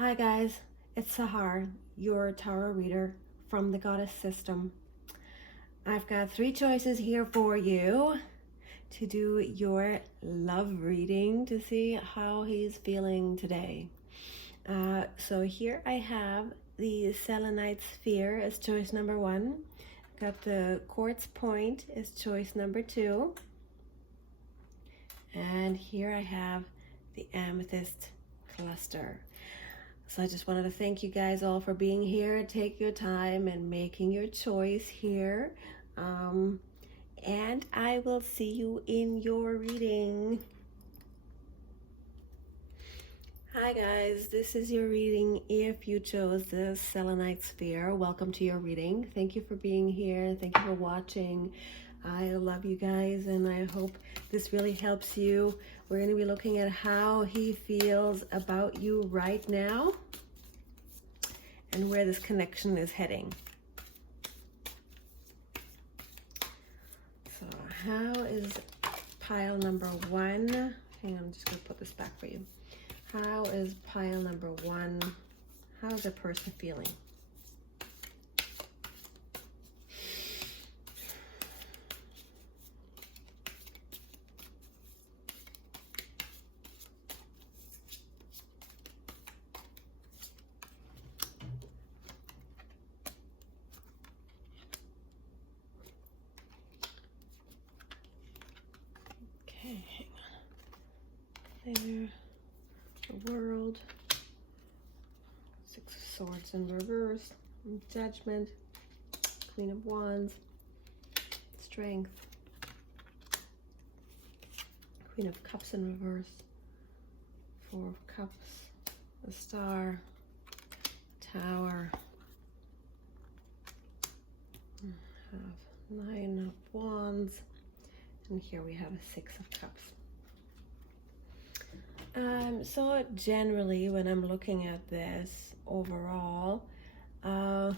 Hi guys, it's Sahar, your tarot reader from the Goddess System. I've got 3 choices here for you to do your love reading to see how he's feeling today. So here I have the Selenite Sphere as choice number 1. Got the Quartz Point as choice number 2. And here I have the Amethyst Cluster. So I just wanted to thank you guys all for being here. Take your time and making your choice here. And I will see you in your reading. Hi guys, this is your reading. If you chose the Selenite Sphere, welcome to your reading. Thank you for being here. Thank you for watching. I love you guys and I hope this really helps you. We're going to be looking at how he feels about you right now and where this connection is heading. So how is pile number 1? Hang on, I'm just going to put this back for you. How is pile number 1? How is the person feeling? Okay, hang on. There. The World. 6 of Swords in reverse. Judgment. Queen of Wands. Strength. Queen of Cups in reverse. 4 of Cups. The Star. Tower. Have 9 of Wands. And here we have a 6 of Cups. So generally, when I'm looking at this overall, so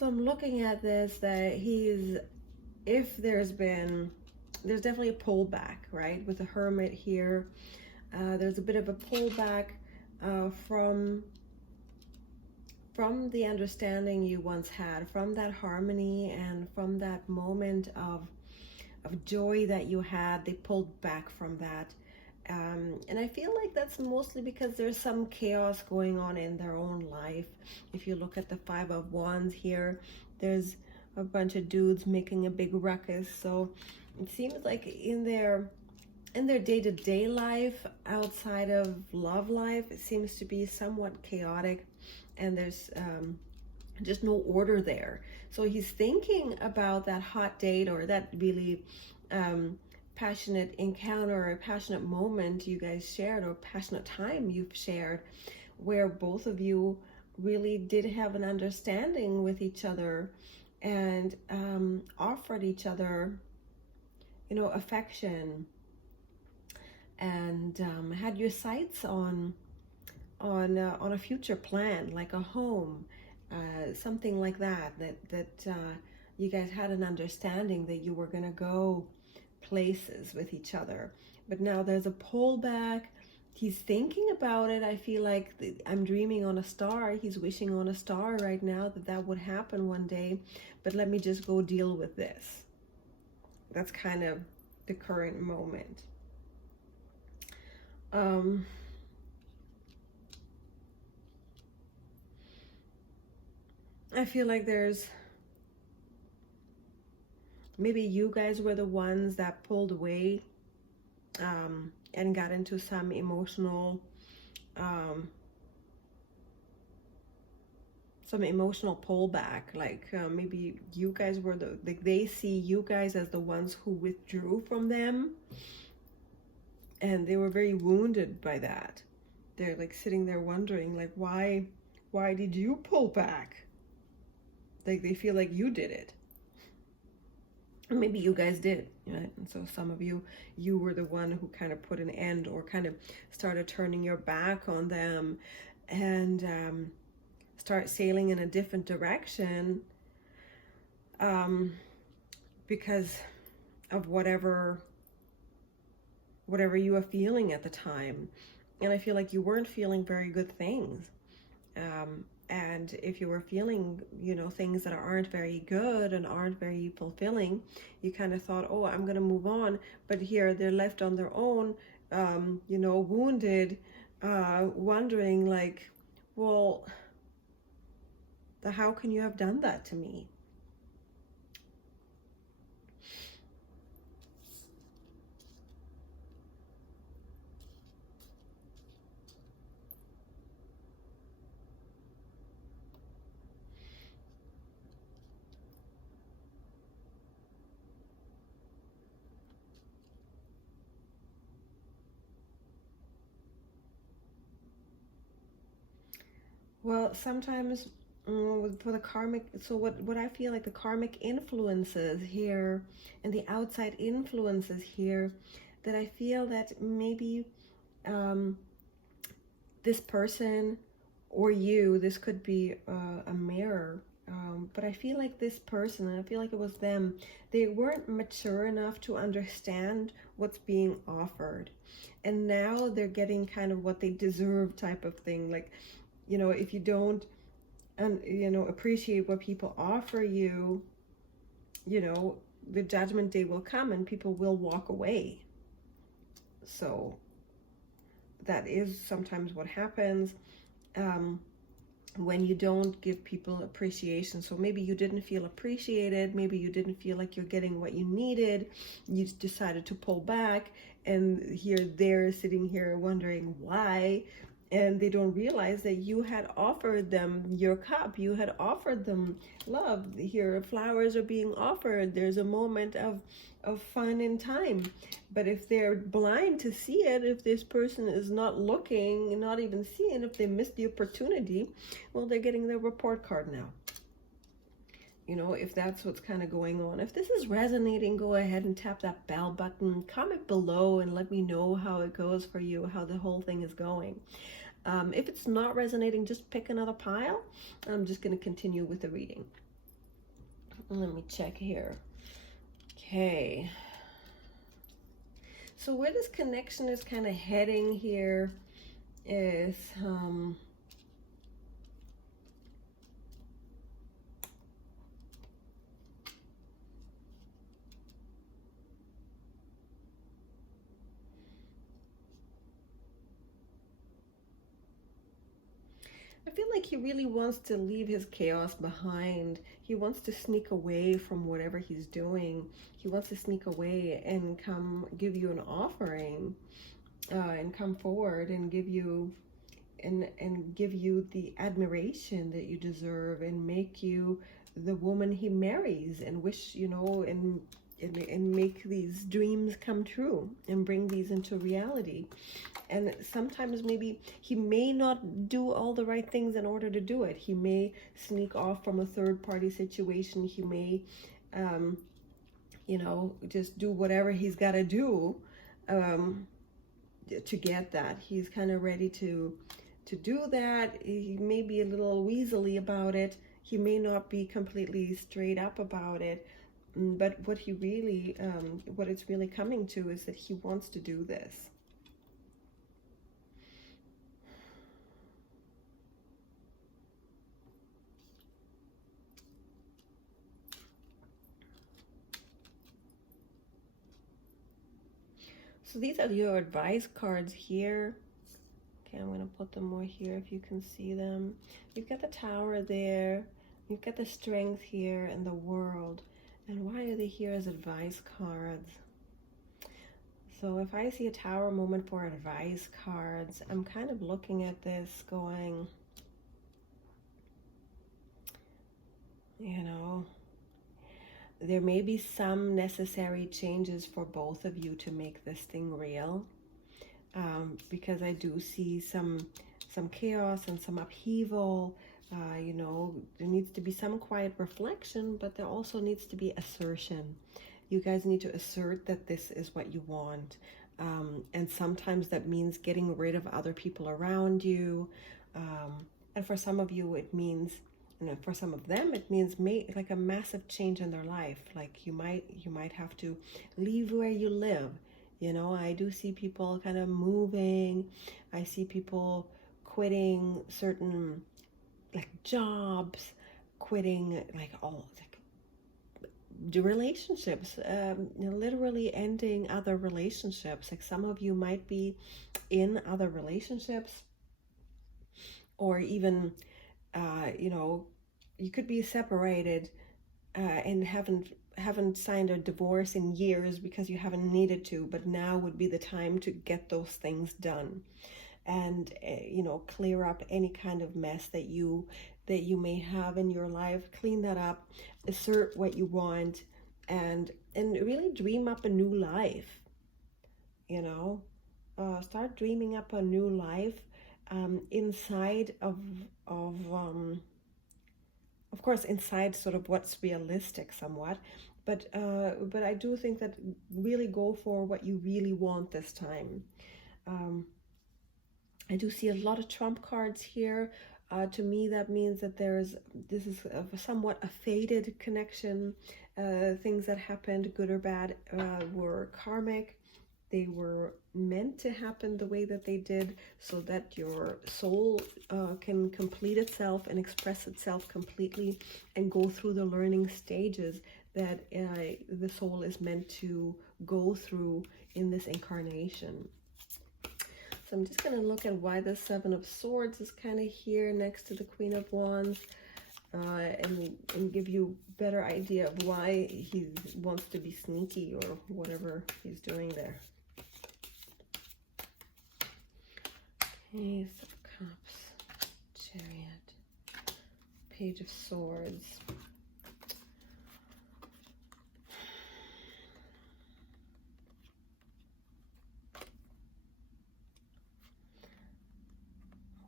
I'm looking at this that there's definitely a pullback, right? With the Hermit here, there's a bit of a pullback from the understanding you once had, from that harmony and from that moment of joy that you had. They pulled back from that. And I feel like that's mostly because there's some chaos going on in their own life. If you look at the 5 of Wands here, there's a bunch of dudes making a big ruckus. So it seems like in their day-to-day life, outside of love life, it seems to be somewhat chaotic, and there's just no order there. So he's thinking about that hot date or that really passionate encounter or passionate moment you guys shared, or passionate time you've shared, where both of you really did have an understanding with each other and offered each other, you know, affection, and had your sights on a future plan, like a home, something like that you guys had an understanding that you were going to go places with each other. But now there's a pullback. He's thinking about it. I feel like I'm dreaming on a star. He's wishing on a star right now that would happen one day, but let me just go deal with this. That's kind of the current moment. I feel like maybe you guys were the ones that pulled away and got into some emotional pullback. Like maybe you guys were they see you guys as the ones who withdrew from them, and they were very wounded by that. They're like sitting there wondering, like, why did you pull back? Like they feel like you did it. Or maybe you guys did, right? And so some of you were the one who kind of put an end, or kind of started turning your back on them and start sailing in a different direction because of whatever whatever you were feeling at the time. And I feel like you weren't feeling very good things. And if you were feeling, things that aren't very good and aren't very fulfilling, you kind of thought, oh, I'm going to move on. But here they're left on their own, wounded, wondering like, well, how can you have done that to me? Well, sometimes for the karmic, so what I feel like the karmic influences here and the outside influences here, that I feel that maybe um, this person or you, this could be a mirror, but I feel like this person, and I feel like it was them, they weren't mature enough to understand what's being offered. And now they're getting kind of what they deserve type of thing. Like, if you don't and appreciate what people offer you, the judgment day will come and people will walk away. So that is sometimes what happens when you don't give people appreciation. So maybe you didn't feel appreciated, maybe you didn't feel like you're getting what you needed, you decided to pull back, and here they're sitting here wondering why. And they don't realize that you had offered them your cup, you had offered them love. Here flowers are being offered, there's a moment of fun and time. But if they're blind to see it, if this person is not looking, not even seeing, if they missed the opportunity, well, they're getting their report card now. If that's what's kind of going on. If this is resonating, go ahead and tap that bell button, comment below and let me know how it goes for you, how the whole thing is going. If it's not resonating, just pick another pile. I'm just going to continue with the reading. Let me check here. Okay. So where this connection is kind of heading here is I feel like he really wants to leave his chaos behind. He wants to sneak away from whatever he's doing. He wants to sneak away and come give you an offering, and come forward and give you the admiration that you deserve, and make you the woman he marries, and wish, and make these dreams come true and bring these into reality. And sometimes maybe he may not do all the right things in order to do it. He may sneak off from a third-party situation. He may just do whatever he's got to do to get that. He's kind of ready to do that. He may be a little weaselly about it. He may not be completely straight up about it. But what it's really coming to is that he wants to do this. So these are your advice cards here. Okay, I'm going to put them more here if you can see them. You've got the Tower there. You've got the Strength here and the World. And why are they here as advice cards? So if I see a Tower moment for advice cards, I'm kind of looking at this going, there may be some necessary changes for both of you to make this thing real, because I do see some chaos and some upheaval. There needs to be some quiet reflection, but there also needs to be assertion. You guys need to assert that this is what you want, and sometimes that means getting rid of other people around you, and for some of you it means, for some of them it means like a massive change in their life. Like you might have to leave where you live. You know, I do see people kind of moving. I see people quitting certain like jobs, quitting like all like the relationships, literally ending other relationships. Like some of you might be in other relationships, or even, you know, you could be separated and haven't signed a divorce in years because you haven't needed to, but now would be the time to get those things done and you know, clear up any kind of mess that you may have in your life, clean that up, assert what you want, and really dream up a new life. You know, start dreaming up a new life inside of course inside sort of what's realistic somewhat, but I do think that really go for what you really want this time. I do see a lot of trump cards here. To me, that means that this is somewhat a faded connection. Things that happened, good or bad, were karmic. They were meant to happen the way that they did so that your soul can complete itself and express itself completely and go through the learning stages that the soul is meant to go through in this incarnation. So I'm just going to look at why the Seven of Swords is kind of here next to the Queen of Wands, and give you a better idea of why he wants to be sneaky or whatever he's doing there. Ace of Cups, Chariot, Page of Swords.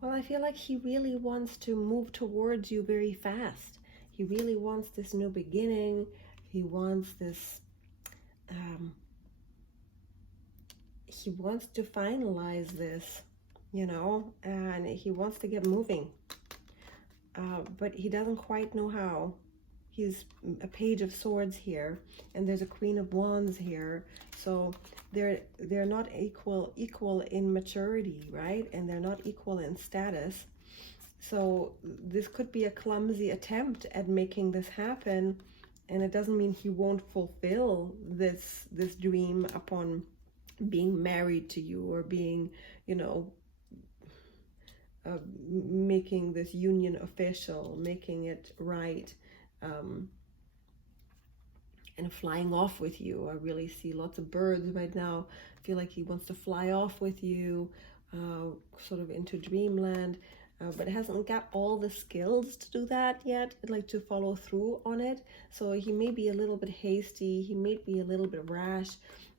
Well, I feel like he really wants to move towards you very fast. He really wants this new beginning. He wants this, he wants to finalize this, you know, and he wants to get moving. But he doesn't quite know how. He's a Page of Swords here, and there's a Queen of Wands here. So they're not equal in maturity, right? And they're not equal in status. So this could be a clumsy attempt at making this happen, and it doesn't mean he won't fulfill this dream upon being married to you or being, you know, making this union official, making it right. And flying off with you. I really see lots of birds right now. I feel like he wants to fly off with you, sort of into dreamland, but hasn't got all the skills to do that yet, like to follow through on it. So he may be a little bit hasty, he may be a little bit rash.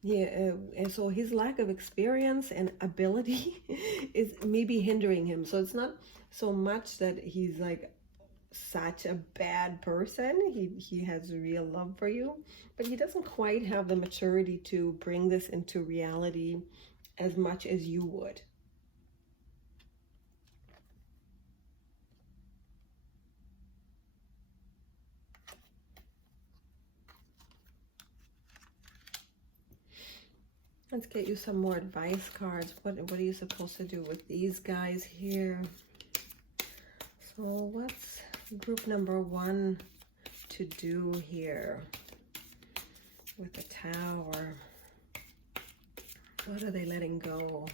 Yeah, and so his lack of experience and ability is maybe hindering him. So it's not so much that he's like such a bad person. He has real love for you, but he doesn't quite have the maturity to bring this into reality as much as you would. Let's get you some more advice cards. What are you supposed to do with these guys here? So what's group number 1 to do here with the Tower? What are they letting go?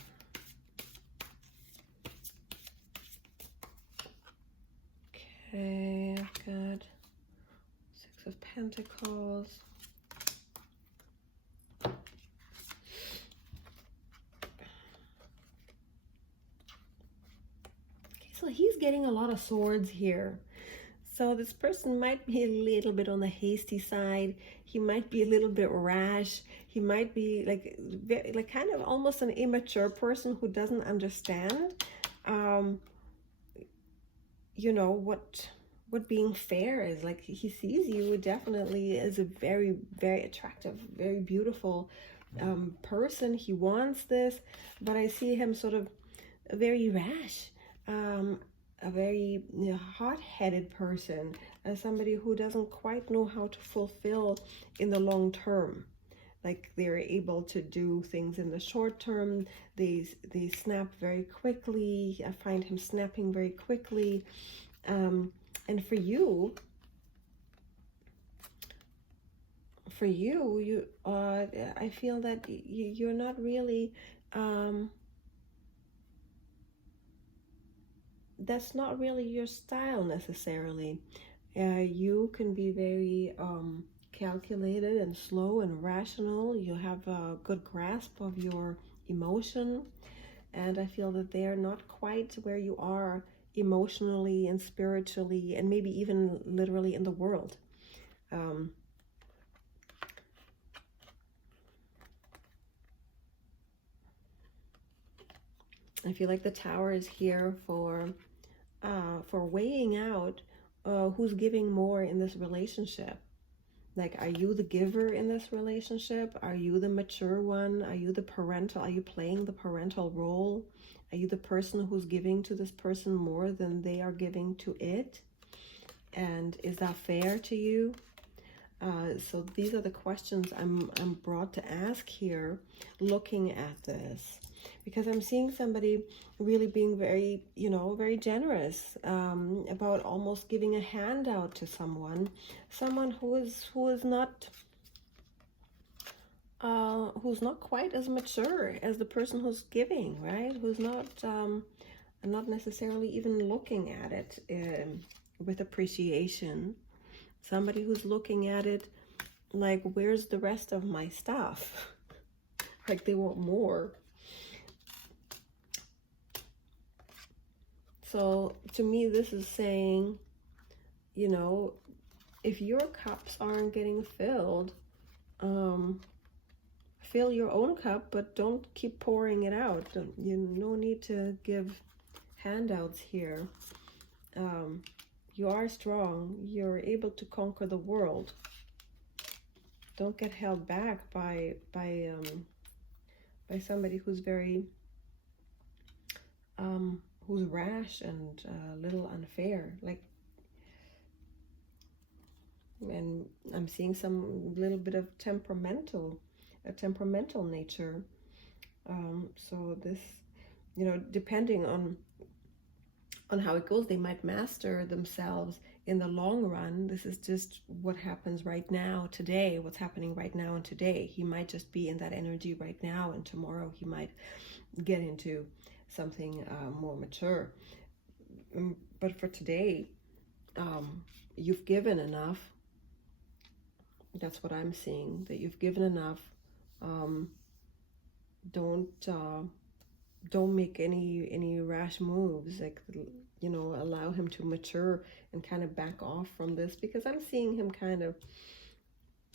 Okay, I've got 6 of Pentacles. So he's getting a lot of swords here. So this person might be a little bit on the hasty side. He might be a little bit rash. He might be like kind of almost an immature person who doesn't understand, you know, what being fair is. Like, he sees you definitely as a very, very attractive, very beautiful person. He wants this, but I see him sort of very rash. A very hot-headed person, somebody who doesn't quite know how to fulfill in the long term. like they're able to do things in the short term. They snap very quickly. I find him snapping very quickly. And for you, I feel that you're not really, that's not really your style necessarily. You can be very calculated and slow and rational. You have a good grasp of your emotion, and I feel that they're not quite where you are emotionally and spiritually, and maybe even literally in the world. I feel like the Tower is here for weighing out who's giving more in this relationship. Like, are you the giver in this relationship? Are you the mature one? Are you the parental? Are you playing the parental role? Are you the person who's giving to this person more than they are giving to it? And is that fair to you? So these are the questions I'm brought to ask here, looking at this, because I'm seeing somebody really being very, very generous, about almost giving a handout to someone who is not quite as mature as the person who's giving, right? Who's not necessarily even looking at it with appreciation. Somebody who's looking at it like, where's the rest of my stuff? Like, they want more. So to me, this is saying, if your cups aren't getting filled, fill your own cup, but don't keep pouring it out. No need to give handouts here. You are strong. You're able to conquer the world. Don't get held back by somebody who's very who's rash and a little unfair. Like, and I'm seeing some little bit of temperamental nature. So this, depending on how it goes, they might master themselves in the long run. This is just what happens right now, today, what's happening right now and today. He might just be in that energy right now, and tomorrow he might get into something more mature. But for today, you've given enough. That's what I'm seeing, that you've given enough. Don't make any rash moves. Like, allow him to mature and kind of back off from this, because I'm seeing him kind of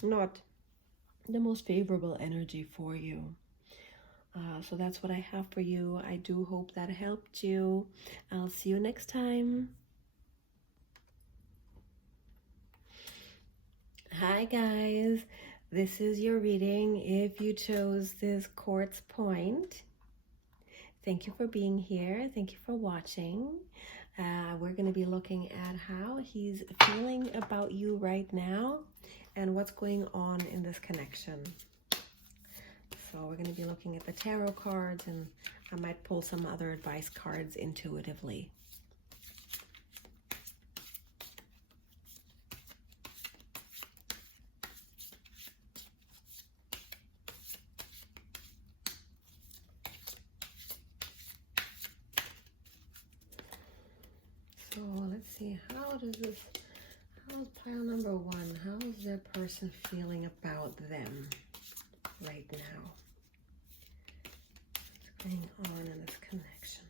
not the most favorable energy for you. So that's what I have for you. I do hope that helped you. I'll see you next time. Hi guys, this is your reading. If you chose this Quartz Point, thank you for being here. Thank you for watching. We're going to be looking at how he's feeling about you right now and what's going on in this connection. So we're going to be looking at the tarot cards, and I might pull some other advice cards intuitively. So let's see, how's pile number one, how is their person feeling about them right now? What's going on in this connection?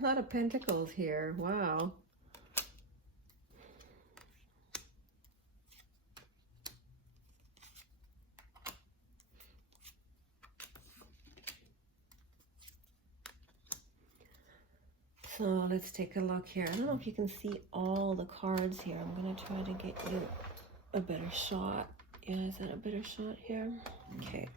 A lot of pentacles here. Wow. So let's take a look here. I don't know if you can see all the cards here. I'm going to try to get you a better shot. Yeah, is that a better shot here? Okay.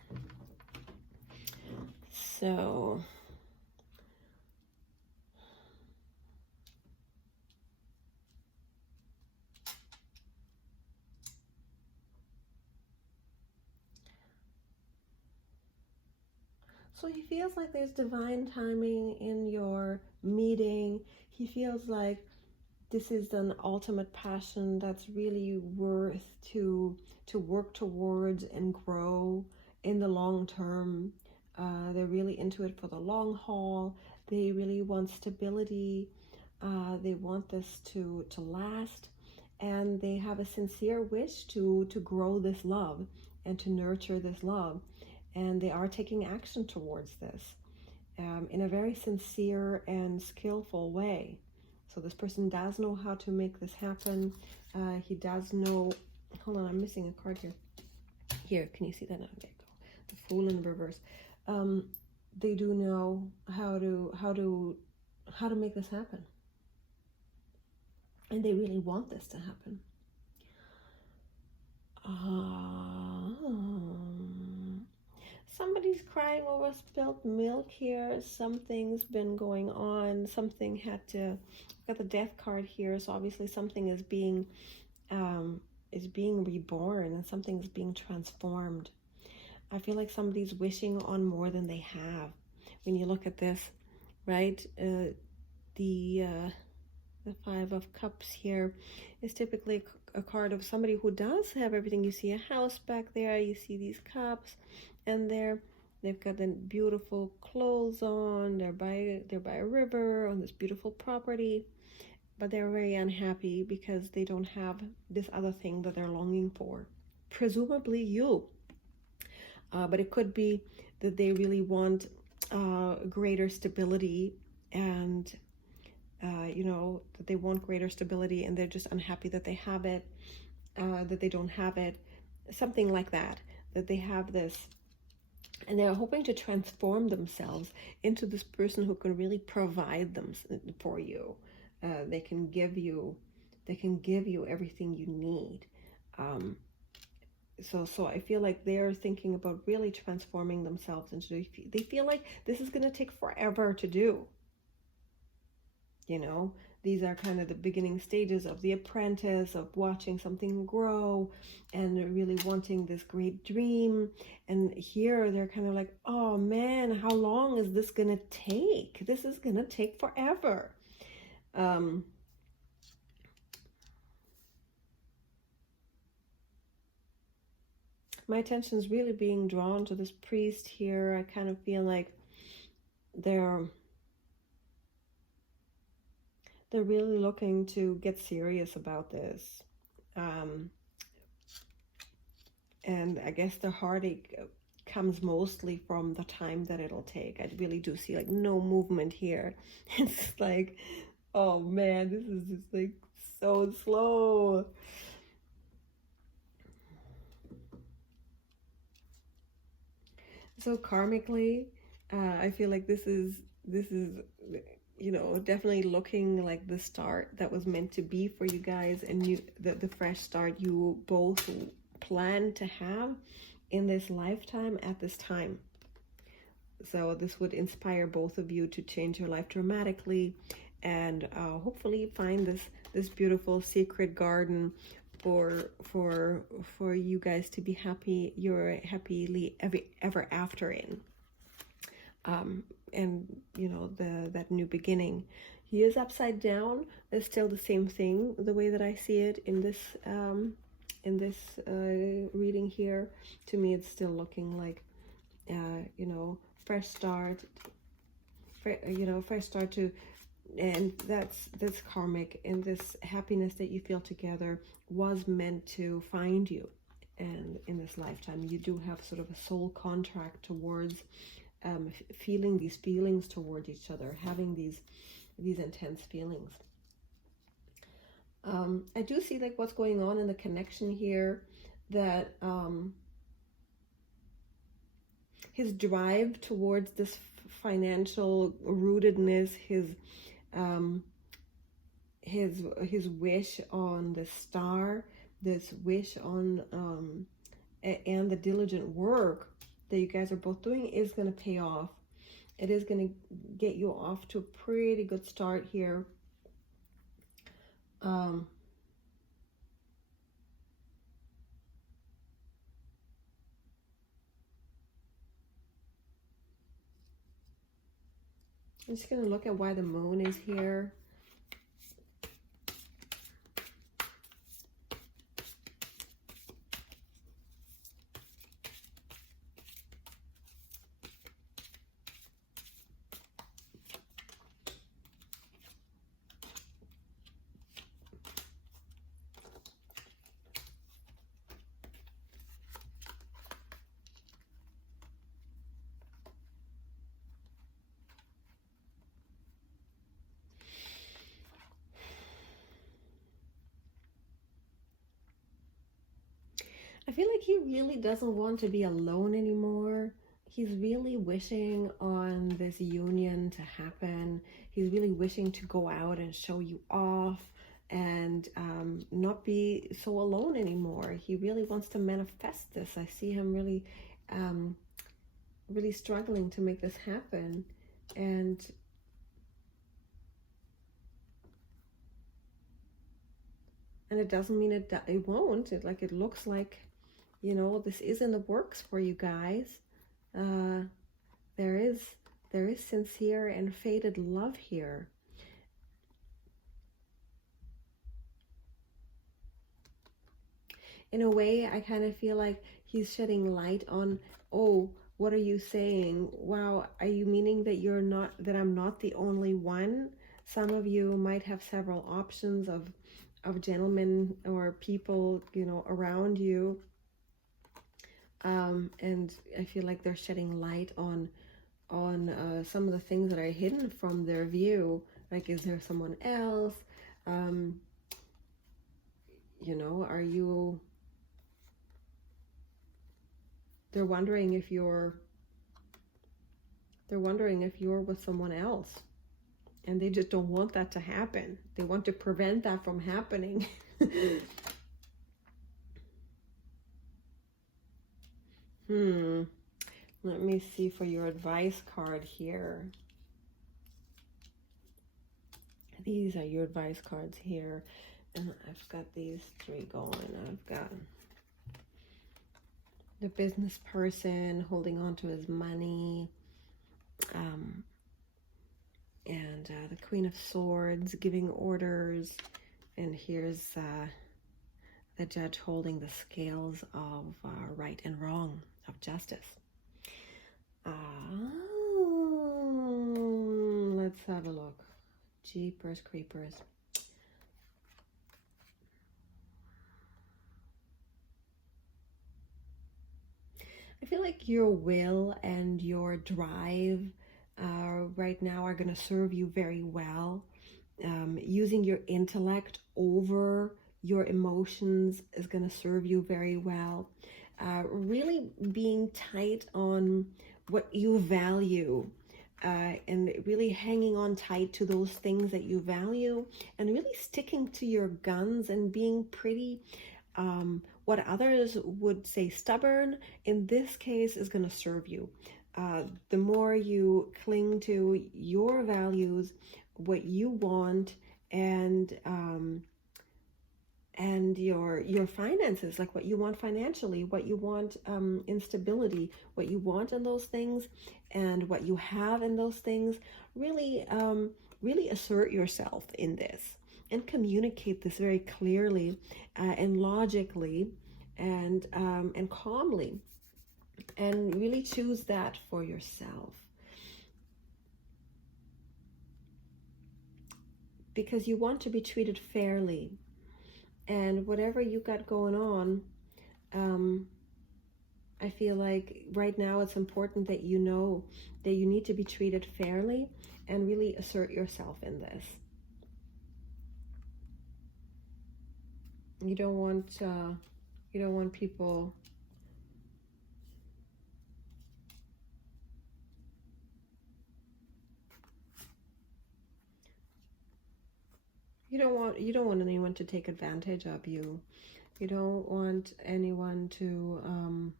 So he feels like there's divine timing in your meeting. He feels like this is an ultimate passion that's really worth to work towards and grow in the long term. They're really into it for the long haul. They really want stability. They want this to last, and they have a sincere wish to grow this love and to nurture this love, and they are taking action towards this in a very sincere and skillful way. So this person does know how to make this happen. He does know. Hold on, I'm missing a card here. Here, can you see that? There you go. The Fool in reverse. They do know how to make this happen, and they really want this to happen. Somebody's crying over spilled milk here. Something's been going on. Something had to. Got the Death card here, so obviously something is being reborn, and something's being transformed. I feel like somebody's wishing on more than they have. When you look at this, right? The Five of Cups here is typically a card of somebody who does have everything. You see a house back there. You see these cups. And they've got the beautiful clothes on. They're by a river on this beautiful property, but they're very unhappy because they don't have this other thing that they're longing for. Presumably you, but it could be that they really want greater stability, and that they want greater stability, and they're just unhappy that they have it, that they don't have it, something like that. That they have this. And they're hoping to transform themselves into this person who can really provide them for you. They can give you everything you need. So I feel like they're thinking about really transforming themselves into. They feel like this is going to take forever to do. These are kind of the beginning stages of the apprentice, of watching something grow and really wanting this great dream. And here they're kind of like, oh man, how long is this going to take? This is going to take forever. My attention is really being drawn to this priest here. I kind of feel like they're really looking to get serious about this. And I guess the heartache comes mostly from the time that it'll take. I really do see like no movement here. It's like, oh man, this is just like so slow. So karmically, I feel like this is definitely looking like the start that was meant to be for you guys, and the fresh start you both plan to have in this lifetime at this time. So this would inspire both of you to change your life dramatically, and hopefully find this beautiful secret garden for you guys to be happy. You're happily ever after in. And that new beginning. He is upside down. It's still the same thing, the way that I see it in this reading here. To me, it's still looking like fresh start. Fresh start to, and that's karmic. And this happiness that you feel together was meant to find you, and in this lifetime, you do have sort of a soul contract towards. Feeling these feelings toward each other, having these intense feelings. I do see like what's going on in the connection here, that his drive towards this financial rootedness, his his wish on the star, this wish on and the diligent work that you guys are both doing is going to pay off. It is going to get you off to a pretty good start here. I'm just going to look at why the moon is here. I feel like he really doesn't want to be alone anymore. He's really wishing on this union to happen. He's really wishing to go out and show you off and not be so alone anymore. He really wants to manifest this. I see him really, really struggling to make this happen. And it doesn't mean it won't. It looks like, you know, this is in the works for you guys. There is sincere and fated love here. In a way, I kind of feel like he's shedding light on, oh, what are you saying? Wow, are you meaning that that I'm not the only one? Some of you might have several options of gentlemen or people, you know, around you. And I feel like they're shedding light on some of the things that are hidden from their view. Like, is there someone else? You know, are you... They're wondering if you're with someone else. And they just don't want that to happen. They want to prevent that from happening. Let me see for your advice card here. These are your advice cards here. And I've got these three going. I've got the business person holding on to his money. And the Queen of Swords giving orders. And here's the Judge holding the scales of right and wrong, of justice. Let's have a look. Jeepers creepers. I feel like your will and your drive right now are going to serve you very well. Using your intellect over your emotions is going to serve you very well. Really being tight on what you value and really hanging on tight to those things that you value and really sticking to your guns and being pretty, what others would say stubborn, in this case is going to serve you. The more you cling to your values, what you want, and your finances, like what you want financially, what you want in stability, what you want in those things, and what you have in those things, really really assert yourself in this and communicate this very clearly and logically and calmly, and really choose that for yourself, because you want to be treated fairly. And whatever you got going on, I feel like right now it's important that you know that you need to be treated fairly and really assert yourself in this. You don't want people You don't want anyone to take advantage of you. You don't want anyone to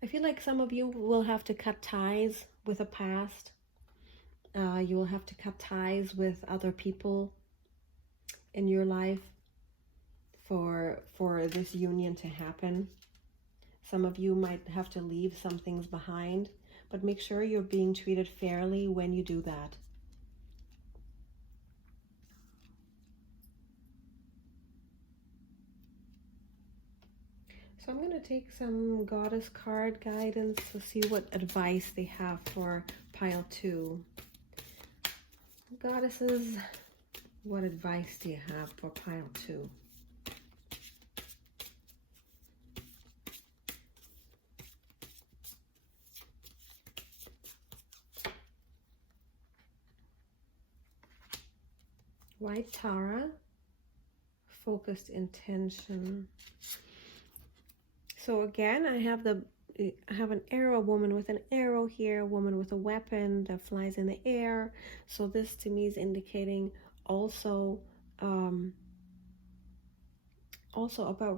I feel like some of you will have to cut ties with the past. You will have to cut ties with other people in your life for this union to happen. Some of you might have to leave some things behind, but make sure you're being treated fairly when you do that. So I'm going to take some goddess card guidance to see what advice they have for pile 2. Goddesses, what advice do you have for pile 2? White Tara, focused intention. So again, I have an arrow, woman with an arrow here, a woman with a weapon that flies in the air. So this to me is indicating also about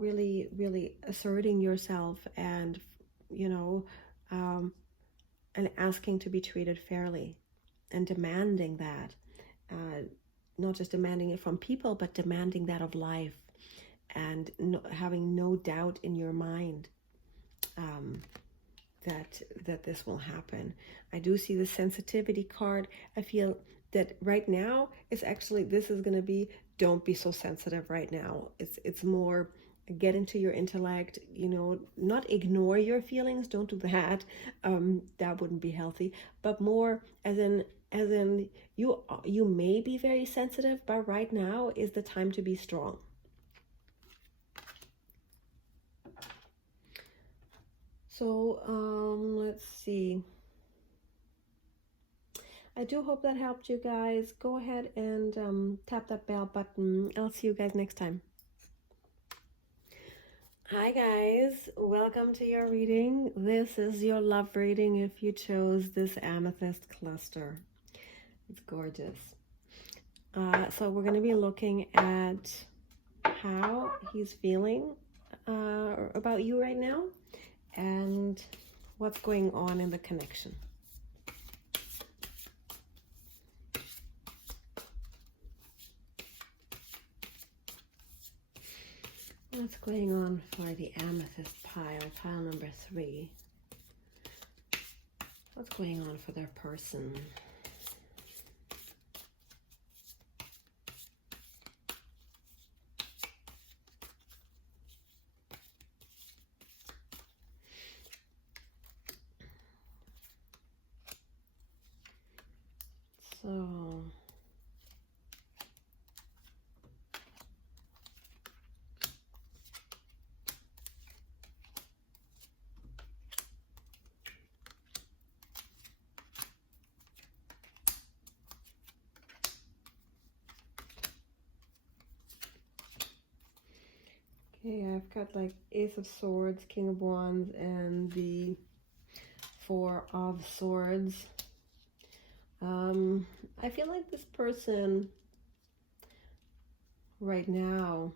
really asserting yourself and, you know, and asking to be treated fairly and demanding that. Not just demanding it from people, but demanding that of life, and having no doubt in your mind that this will happen. I do see the sensitivity card. I feel that right now it's actually, this is going to be, don't be so sensitive right now. It's more get into your intellect, you know, not ignore your feelings, don't do that. That wouldn't be healthy, but more as in you may be very sensitive, but right now is the time to be strong. So let's see. I do hope that helped you guys. Go ahead and tap that bell button. I'll see you guys next time. Hi guys, welcome to your reading. This is your love reading if you chose this Amethyst Cluster. It's gorgeous. So we're going to be looking at how he's feeling about you right now and what's going on in the connection. What's going on for the amethyst pile number 3? What's going on for their person? So okay, I've got like Ace of Swords, King of Wands, and the Four of Swords. I feel like this person right now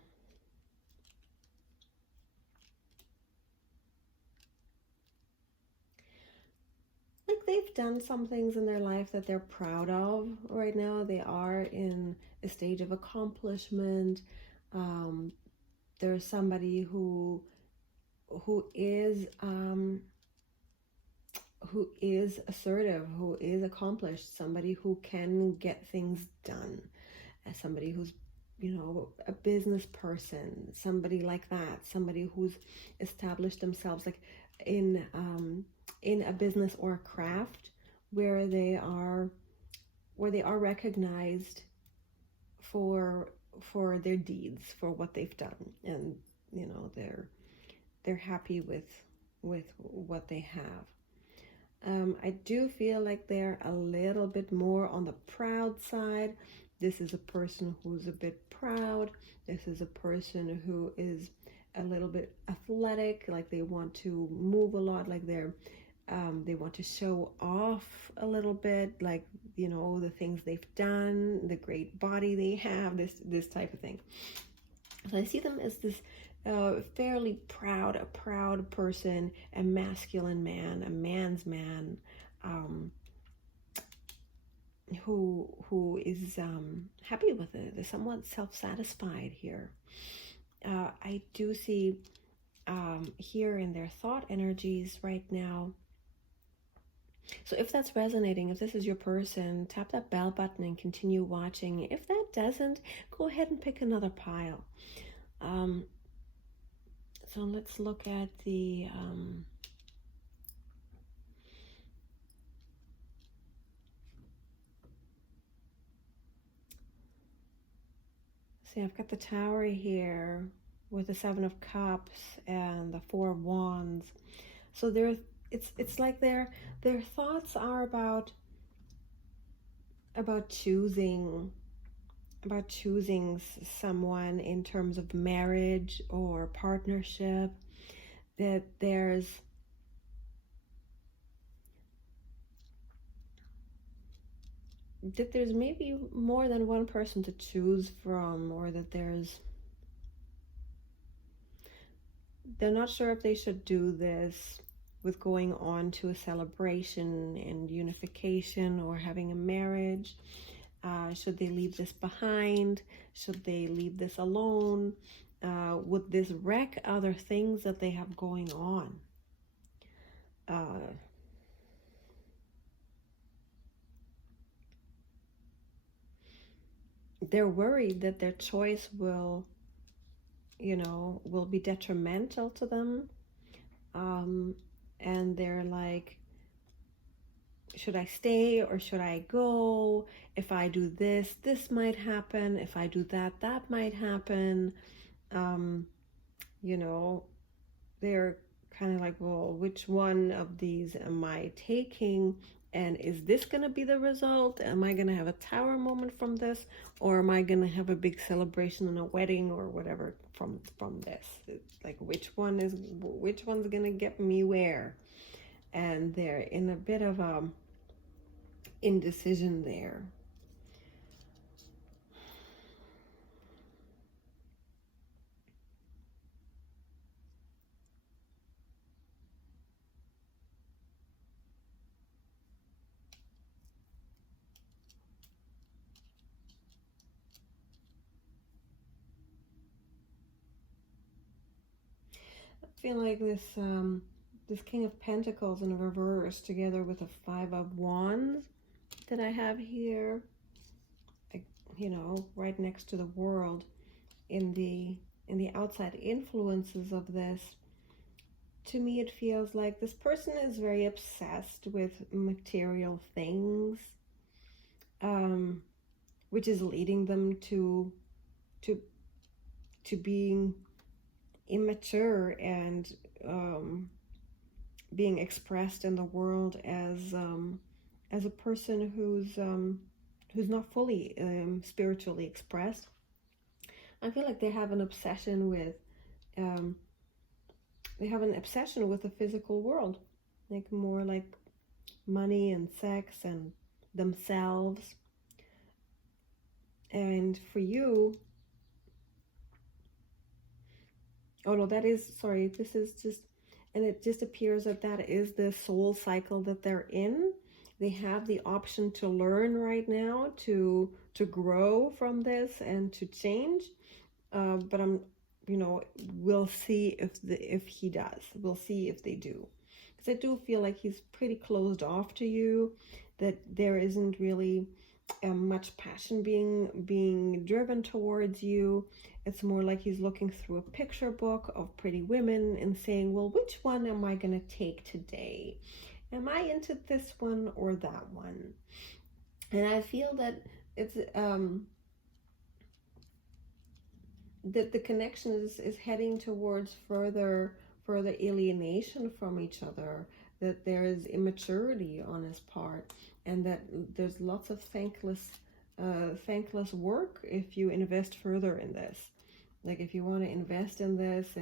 like they've done some things in their life that they're proud of right now. They are in a stage of accomplishment. There's somebody who is assertive, who is accomplished, somebody who can get things done, as somebody who's, you know, a business person, somebody like that, somebody who's established themselves like in a business or a craft where they are recognized for their deeds, for what they've done, and you know they're happy with what they have. I do feel like they're a little bit more on the proud side. This is a person who's a bit proud. This is a person who is a little bit athletic, like they want to move a lot, like they're They want to show off a little bit, like, you know, the things they've done, the great body they have, this type of thing. So I see them as this fairly proud, a proud person, a masculine man, a man's man, who is happy with it. They're somewhat self-satisfied here. I do see here in their thought energies right now. So if that's resonating, if this is your person, tap that bell button and continue watching. If that doesn't, go ahead and pick another pile. So let's look at the see, I've got the Tower here with the Seven of Cups and the Four of Wands. So it's like their thoughts are about choosing someone in terms of marriage or partnership, that there's maybe more than one person to choose from, or that they're not sure if they should do this with going on to a celebration and unification or having a marriage. Should they leave this behind? Should they leave this alone? Would this wreck other things that they have going on? They're worried that their choice will be detrimental to them. And they're like, should I stay or should I go? If I do this, this might happen. If I do that, that might happen. They're kind of like, well, which one of these am I taking? And is this going to be the result? Am I going to have a tower moment from this? Or am I going to have a big celebration and a wedding or whatever from this? It's like, which one's going to get me where? And they're in a bit of indecision there. I feel like this King of Pentacles in reverse together with a Five of Wands that I have here, right next to the World, in the outside influences of this. To me, it feels like this person is very obsessed with material things, which is leading them to being immature and being expressed in the world as a person who's not fully spiritually expressed. I feel like they have an obsession with the physical world, like more like money and sex and themselves. And for you, this is just, and it just appears that is the soul cycle that they're in. They have the option to learn right now, to grow from this and to change. But we'll see if he does. We'll see if they do. Because I do feel like he's pretty closed off to you, that there isn't really much passion being driven towards you. It's more like he's looking through a picture book of pretty women and saying, well, which one am I going to take today? Am I into this one or that one? And I feel that it's that the connection is heading towards further alienation from each other, that there is immaturity on his part, and that there's lots of thankless work if you invest further in this. Like, if you want to invest in this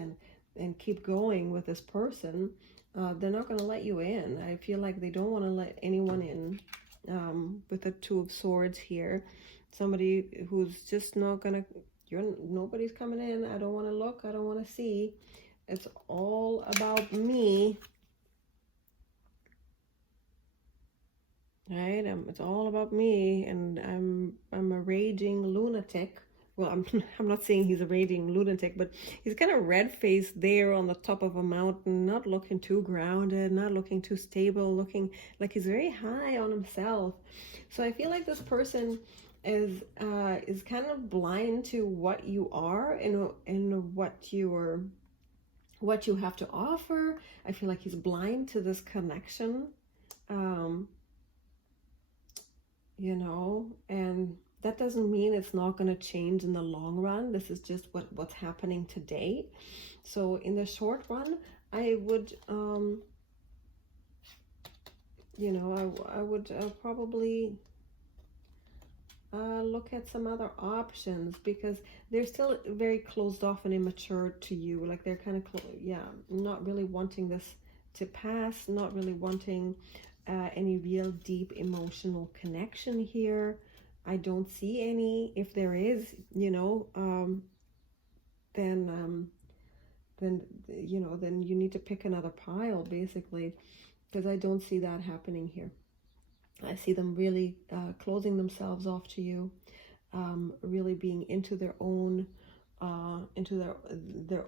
and keep going with this person, they're not going to let you in. I feel like they don't want to let anyone in, with the Two of Swords here. Somebody who's just not going to, nobody's coming in. I don't want to look. I don't want to see. It's all about me. Right? It's all about me, and I'm a raging lunatic. Well, I'm not saying he's a raging lunatic, but he's kind of red-faced there on the top of a mountain, not looking too grounded, not looking too stable, looking like he's very high on himself. So I feel like this person is kind of blind to what you are and what you have to offer. I feel like he's blind to this connection. You know, and that doesn't mean it's not going to change in the long run. This is just what's happening today. So in the short run, I would, you know, I would probably look at some other options, because they're still very closed off and immature to you. Like they're kind of, not really wanting this to pass, not really wanting any real deep emotional connection here. I don't see any. If there is, you know, then you know, then you need to pick another pile, basically, because I don't see that happening here. I see them really closing themselves off to you, really being into their own, into their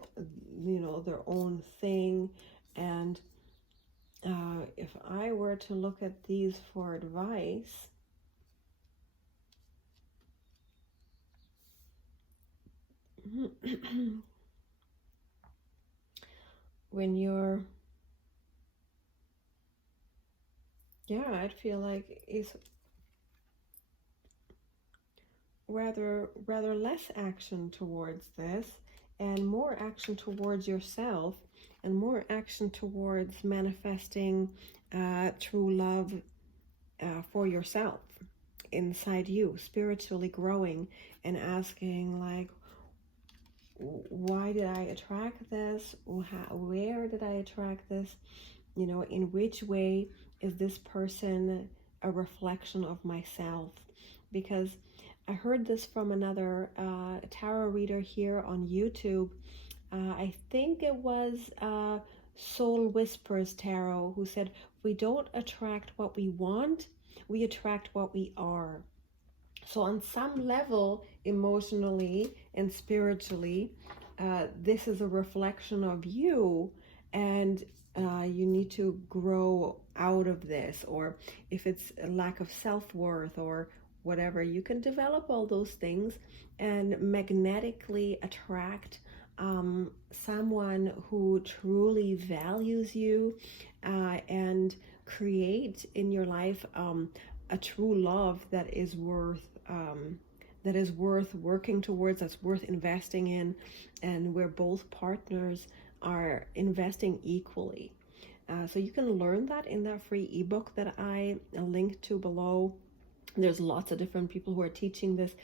you know, their own thing. And if I were to look at these for advice, when you're, I'd feel like it's rather less action towards this, and more action towards yourself, and more action towards manifesting true love for yourself inside you, spiritually growing, and asking like, why did I attract this? Where did I attract this? You know, in which way is this person a reflection of myself? Because I heard this from another tarot reader here on YouTube. I think it was Soul Whispers Tarot, who said, we don't attract what we want, we attract what we are. So on some level, emotionally and spiritually, this is a reflection of you, and you need to grow out of this. Or if it's a lack of self-worth or whatever, you can develop all those things and magnetically attract someone who truly values you, and create in your life a true love that is worth working towards, that's worth investing in, and where both partners are investing equally. So you can learn that in that free ebook that I linked to below. There's lots of different people who are teaching this,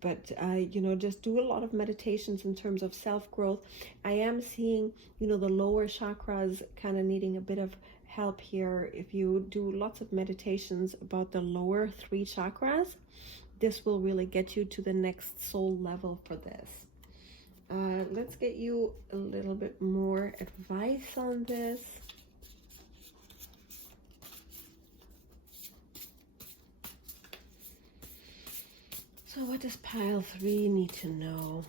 but you know, just do a lot of meditations in terms of self-growth. I am seeing, you know, the lower chakras kind of needing a bit of help here. If you do lots of meditations about the lower 3 chakras, this will really get you to the next soul level for this. Let's get you a little bit more advice on this. So what does pile 3 need to know?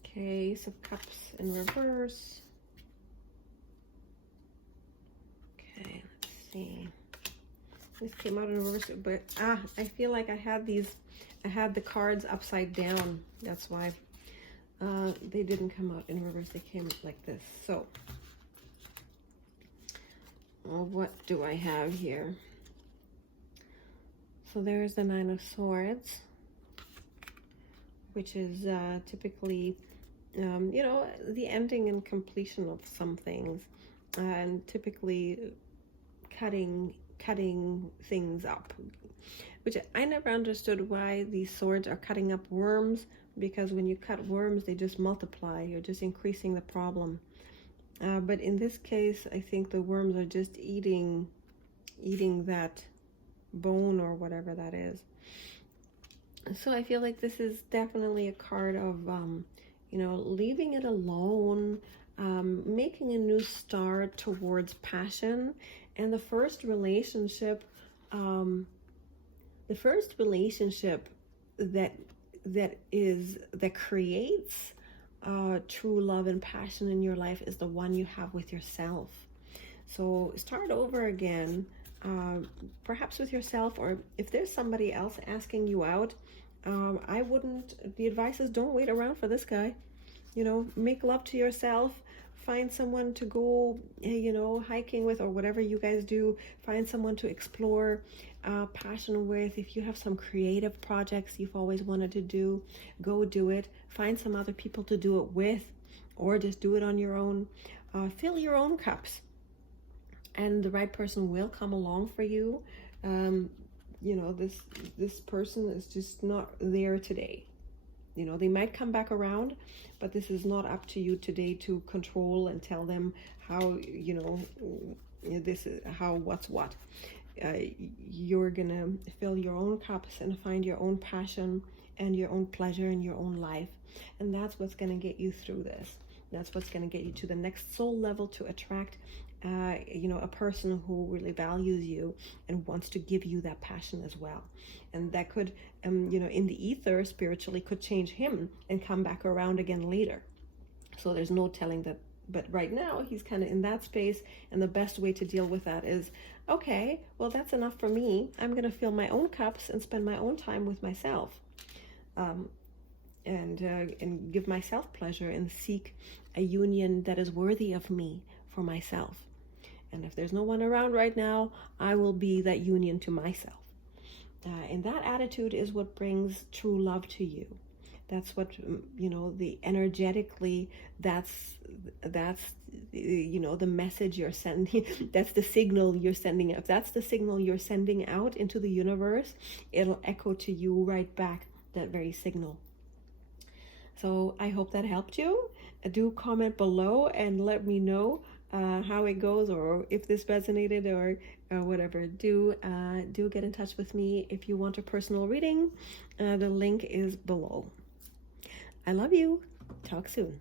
Okay, Ace of Cups in reverse. Okay, let's see. This came out in reverse, but I feel like I had the cards upside down. That's why they didn't come out in reverse. They came like this. So, well, what do I have here? So there's the 9 of Swords, which is typically, you know, the ending and completion of some things, and typically cutting cutting things up, which I never understood why these swords are cutting up worms, because when you cut worms, they just multiply. You're just increasing the problem. But in this case, I think the worms are just eating that bone or whatever that is. So I feel like this is definitely a card of, you know, leaving it alone, making a new start towards passion. And the first relationship that creates true love and passion in your life is the one you have with yourself. So start over again, perhaps with yourself, or if there's somebody else asking you out, the advice is don't wait around for this guy. You know, make love to yourself. Find someone to go, you know, hiking with, or whatever you guys do. Find someone to explore passion with. If you have some creative projects you've always wanted to do, go do it. Find some other people to do it with, or just do it on your own. Fill your own cups, and the right person will come along for you. You know, this person is just not there today. You know, they might come back around, but this is not up to you today to control and tell them how, you know, this is how, what's what. You're gonna fill your own cups and find your own passion and your own pleasure in your own life. And that's what's gonna get you through this. That's what's gonna get you to the next soul level, to attract you know, a person who really values you and wants to give you that passion as well. And that could, you know, in the ether, spiritually, could change him and come back around again later. So there's no telling that. But right now, he's kind of in that space. And the best way to deal with that is, okay, well, that's enough for me. I'm going to fill my own cups and spend my own time with myself. And give myself pleasure and seek a union that is worthy of me for myself. And if there's no one around right now, I will be that union to myself. And that attitude is what brings true love to you. That's what, you know, the energetically, that's you know, the message you're sending. That's the signal you're sending. If that's the signal you're sending out into the universe, it'll echo to you right back, that very signal. So I hope that helped you. Do comment below and let me know how it goes, or if this resonated, or whatever. Do get in touch with me if you want a personal reading. The link is below. I love you. Talk soon.